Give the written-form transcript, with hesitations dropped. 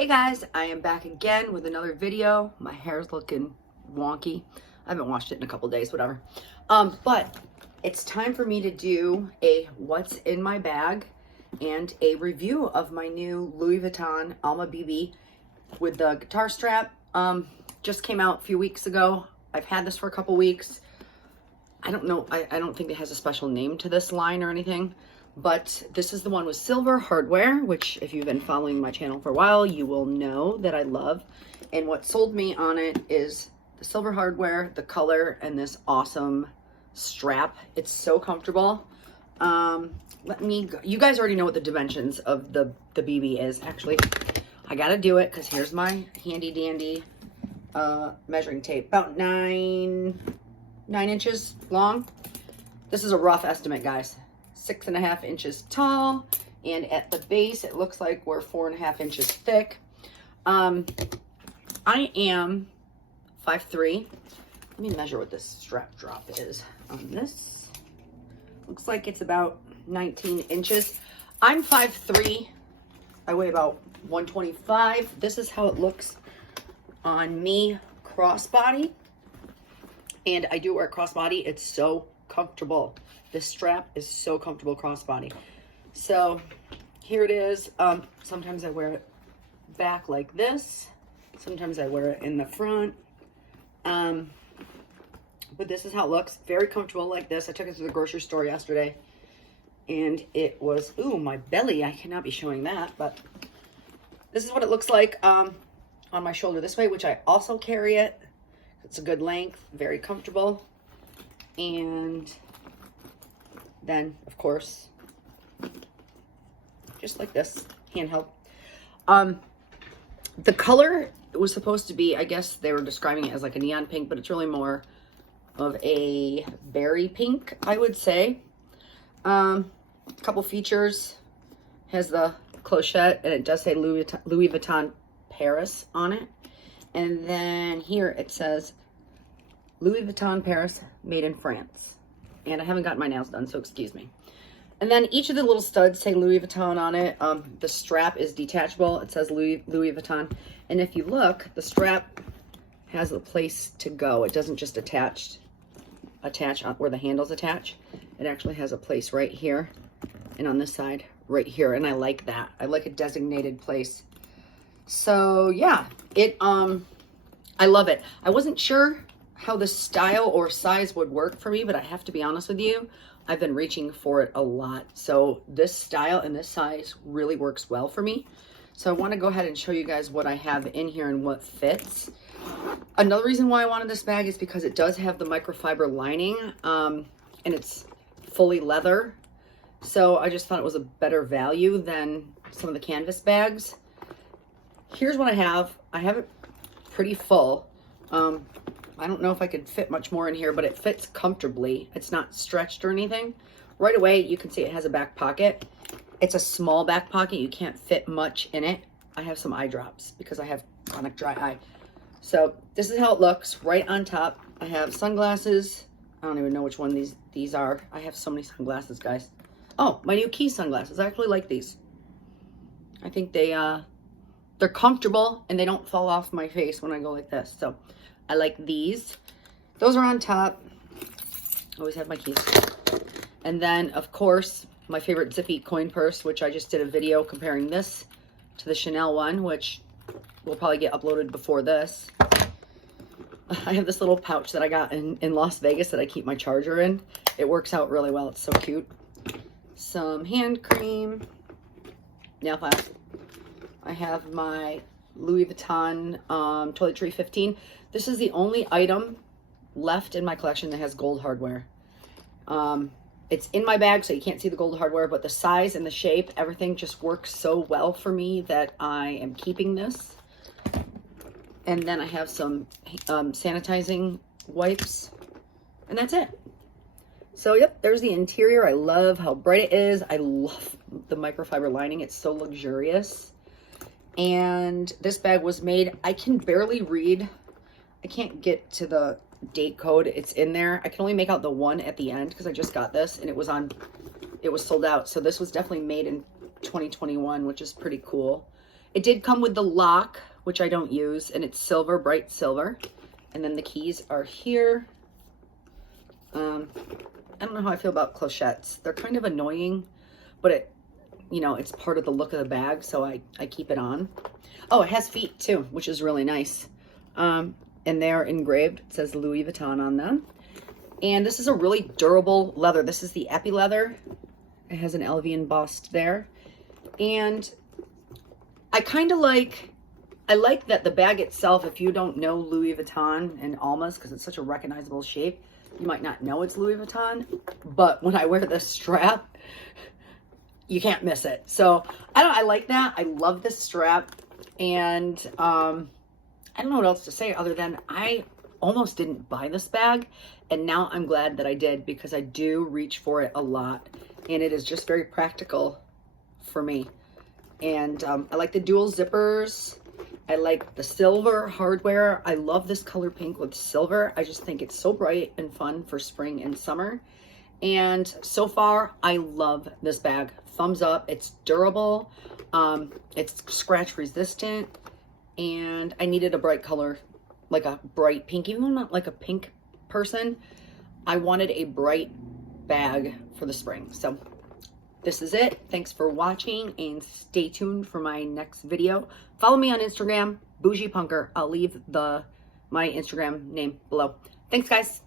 Hey guys, I am back again with another video. My hair's looking wonky. I haven't washed it in a couple days, whatever. But it's time for me to do a what's in my bag and a review of my new Louis Vuitton Alma BB with the guitar strap. Just came out a few weeks ago. I've had this for a couple weeks. I don't know, I don't think it has a special name to this line or anything, but this is the one with silver hardware, which if you've been following my channel for a while, you will know that I love. And what sold me on it is the silver hardware, the color, and this awesome strap. It's so comfortable. Let me go. You guys already know what the dimensions of the BB is. Actually, I gotta do it because here's my handy dandy measuring tape. About 9 inches long. This is a rough estimate, guys. 6.5 inches tall, and at the base it looks like we're 4.5 inches thick. I am 5'3". Let me measure what this strap drop is on this. Looks like it's about 19 inches. I'm 5'3". I weigh about 125. This is how it looks on me crossbody. And I do wear crossbody. It's so comfortable. This strap is so comfortable crossbody. So here it is. Sometimes I wear it back like this. Sometimes I wear it in the front. But this is how it looks. Very comfortable like this. I took it to the grocery store yesterday. And it was, ooh, my belly. I cannot be showing that. But this is what it looks like on my shoulder this way, which I also carry it. It's a good length, very comfortable. And then, of course, just like this, handheld. The color was supposed to be, I guess they were describing it as like a neon pink, but it's really more of a berry pink, I would say. A couple features. Has the clochette, and it does say Louis Vuitton Paris on it. And then here it says Louis Vuitton Paris, made in France. And I haven't gotten my nails done, so excuse me. And then each of the little studs say Louis Vuitton on it. The strap is detachable. It says Louis Vuitton. And if you look, the strap has a place to go. It doesn't just attach where the handles attach. It actually has a place right here and on this side right here. And I like that. I like a designated place. So yeah, I love it. I wasn't sure how the style or size would work for me, but I have to be honest with you, I've been reaching for it a lot. So this style and this size really works well for me. So I want to go ahead and show you guys what I have in here and what fits. Another reason why I wanted this bag is because it does have the microfiber lining, and it's fully leather. So I just thought it was a better value than some of the canvas bags. Here's what I have. I have it pretty full. I don't know if I could fit much more in here, but it fits comfortably. It's not stretched or anything. Right away, you can see it has a back pocket. It's a small back pocket. You can't fit much in it. I have some eye drops because I have chronic dry eye. So this is how it looks right on top. I have sunglasses. I don't even know which one these are. I have so many sunglasses, guys. Oh, my new Key sunglasses. I actually like these. I think they're comfortable and they don't fall off my face when I go like this. So I like these. Those are on top. Always have my keys. And then, of course, my favorite zippy coin purse, which I just did a video comparing this to the Chanel one, which will probably get uploaded before this. I have this little pouch that I got in Las Vegas that I keep my charger in. It works out really well. It's so cute. Some hand cream. Nail files. I have my Louis Vuitton Toiletry 15. This is the only item left in my collection that has gold hardware. It's in my bag, so you can't see the gold hardware, but the size and the shape, everything just works so well for me that I am keeping this. And then I have some sanitizing wipes, and that's it. So, yep, there's the interior. I love how bright it is. I love the microfiber lining. It's so luxurious. And this bag was made, I can barely read. I can't get to the date code. It's in there. I can only make out the one at the end because I just got this and it was sold out. So this was definitely made in 2021, which is pretty cool. It did come with the lock, which I don't use, and it's silver, bright silver. And then the keys are here. I don't know how I feel about clochettes. They're kind of annoying, but it, you know, it's part of the look of the bag, so I keep it on. Oh, it has feet too, which is really nice. And they're engraved. It says Louis Vuitton on them. And this is a really durable leather. This is the epi leather. It has an LV embossed there. And I kind of like, I like that the bag itself, if you don't know Louis Vuitton and Alma's, because it's such a recognizable shape, you might not know it's Louis Vuitton, but when I wear this strap, you can't miss it. So I like that. I love this strap. And I don't know what else to say other than I almost didn't buy this bag. And now I'm glad that I did, because I do reach for it a lot. And it is just very practical for me. And I like the dual zippers. I like the silver hardware. I love this color pink with silver. I just think it's so bright and fun for spring and summer. And so far, I love this bag. Thumbs up. It's durable. It's scratch resistant. And I needed a bright color, like a bright pink. Even though I'm not like a pink person, I wanted a bright bag for the spring. So this is it. Thanks for watching, and stay tuned for my next video. Follow me on Instagram, Bougie Punker. I'll leave my Instagram name below. Thanks, guys.